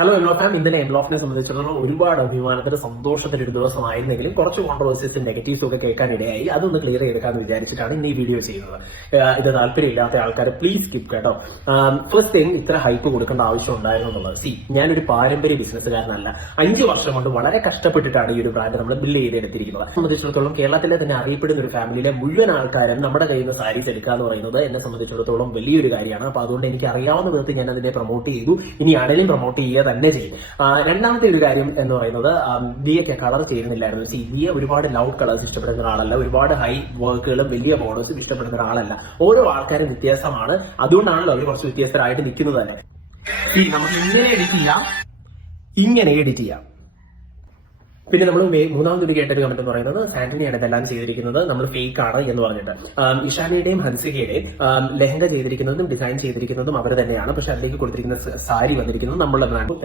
Hello എൻലോഫാം. ഇന്നലെ എൻലോഫിനെ സംബന്ധിച്ചിടത്തോളം ഒരുപാട് അഭിമാനത്തിന്റെ സന്തോഷത്തിന്റെ ഒരു ദിവസമായിരുന്നെങ്കിലും കുറച്ച് കോൺട്രവേഴ്സീസും നെഗറ്റീവ്സും ഒക്കെ കേൾക്കാനിടയായി. അതൊന്ന് ക്ലിയർ ചെയ്തെടുക്കാന്ന് വിചാരിച്ചിട്ടാണ് ഇന്ന് ഈ വീഡിയോ ചെയ്യുന്നത്. ഇത് താല്പര്യമില്ലാത്ത ആൾക്കാർ പ്ലീസ് സ്കിപ്പ് കേട്ടോ. ഫസ്റ്റ് തിങ്, ഇത്ര ഹൈപ്പ് കൊടുക്കേണ്ട ആവശ്യം ഉണ്ടായിരുന്നു എന്നുള്ളത്. ഞാനൊരു പാരമ്പര്യ ബിസിനസ്സുകാരനല്ല. 5 വർഷം കൊണ്ട് വളരെ കഷ്ടപ്പെട്ടിട്ടാണ് ഈ ഒരു ബ്രാൻഡ് നമ്മൾ ബിൽഡ് ചെയ്തെടുത്തിരിക്കുന്നത്. സംബന്ധിച്ചിടത്തോളം കേരളത്തിലെ തന്നെ അറിയപ്പെടുന്ന ഒരു ഫാമിലിയിലെ മുഴുവൻ ആൾക്കാരും നമ്മുടെ കയ്യിൽ നിന്ന് സാരീസ് എടുക്കുക എന്ന് പറയുന്നത് എന്നെ സംബന്ധിച്ചിടത്തോളം വലിയൊരു കാര്യമാണ്. അപ്പൊ അതുകൊണ്ട് എനിക്ക് അറിയാവുന്ന വിധത്തിൽ ഞാൻ അതിനെ പ്രൊമോട്ട് ചെയ്തു. ഇനി ആരെങ്കിലും പ്രൊമോട്ട് ചെയ്യുക തന്നെ ചെയ്യും. രണ്ടാമത്തെ ഒരു കാര്യം എന്ന് പറയുന്നത്, ദിയൊക്കെ കളർ ചേരുന്നില്ലായിരുന്നു. ദിയ ഒരുപാട് ലൗഡ് കളേഴ്സ് ഇഷ്ടപ്പെടുന്ന ഒരാളല്ല, ഒരുപാട് ഹൈ വർക്കുകളും വലിയ ബോർഡേഴ്സും ഇഷ്ടപ്പെടുന്ന ഒരാളല്ല. ഓരോ ആൾക്കാരും വ്യത്യാസമാണ്. അതുകൊണ്ടാണല്ലോ അവർ കുറച്ച് വ്യത്യസ്തരായിട്ട് നിൽക്കുന്നത് തന്നെ. നമുക്ക് ഇങ്ങനെ എഡിറ്റ് ചെയ്യാം, ഇങ്ങനെ എഡിറ്റ് ചെയ്യാം. പിന്നെ നമ്മൾ മൂന്നാമതൊരു കേട്ടൊരു കമന്റ് എന്ന് പറയുന്നത്, സാന്റണിയാണ് ഇതെല്ലാം ചെയ്തിരിക്കുന്നത്, നമ്മൾ ഫേക്ക് ആണ് എന്ന് പറഞ്ഞിട്ട്. ഇഷാനിയുടെയും ഹൻസികയുടെയും ലെഹങ്ക ചെയ്തിരിക്കുന്നതും ഡിസൈൻ ചെയ്തിരിക്കുന്നതും അവർ തന്നെയാണ്. പക്ഷെ അതിലേക്ക് കൊടുത്തിരിക്കുന്ന സാരി വന്നിരിക്കുന്നത് നമ്മളുടെ ബ്രാൻഡ്.